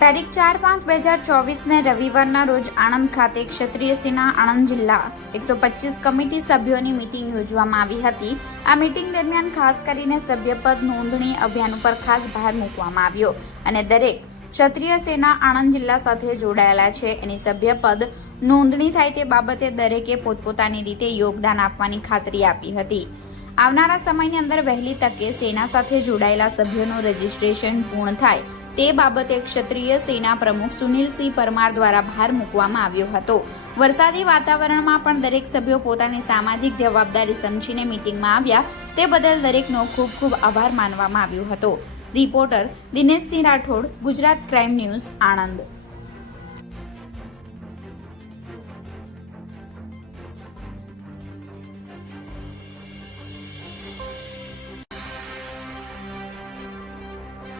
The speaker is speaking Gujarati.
તારીખ ચાર પાંચ બે હજાર ચોવીસને રવિવારના રોજ આણંદ ખાતે ક્ષત્રિય સેના આણંદ જિલ્લા એકસો પચીસ કમિટી સભ્યોની મિટિંગ યોજવામાં આવી હતી. આ મિટિંગ દરમિયાન ખાસ કરીને સભ્યપદ નોંધણી અભિયાન ઉપર ખાસ ભાર મૂકવામાં આવ્યો અને દરેક ક્ષત્રિય સેના આણંદ જિલ્લા સાથે જોડાયેલા છે. એની સભ્યપદ નોંધણી થાય તે બાબતે દરેકે પોતપોતાની રીતે યોગદાન આપવાની ખાતરી આપી હતી. આવનારા સમયની અંદર વહેલી તકે સેના સાથે જોડાયેલા સભ્યોનું રજીસ્ટ્રેશન પૂર્ણ થાય તે બાબતે ક્ષત્રિય સેના પ્રમુખ સુનિલસિંહ પરમાર દ્વારા ભાર મૂકવામાં આવ્યો હતો. વરસાદી વાતાવરણમાં પણ દરેક સભ્યો પોતાની સામાજિક જવાબદારી સમજીને મિટિંગમાં આવ્યા. તે બદલ દરેકનો ખૂબ ખૂબ આભાર માનવામાં આવ્યો હતો. Reporter Dineshsinh Rathod, Gujarat crime news, Anand.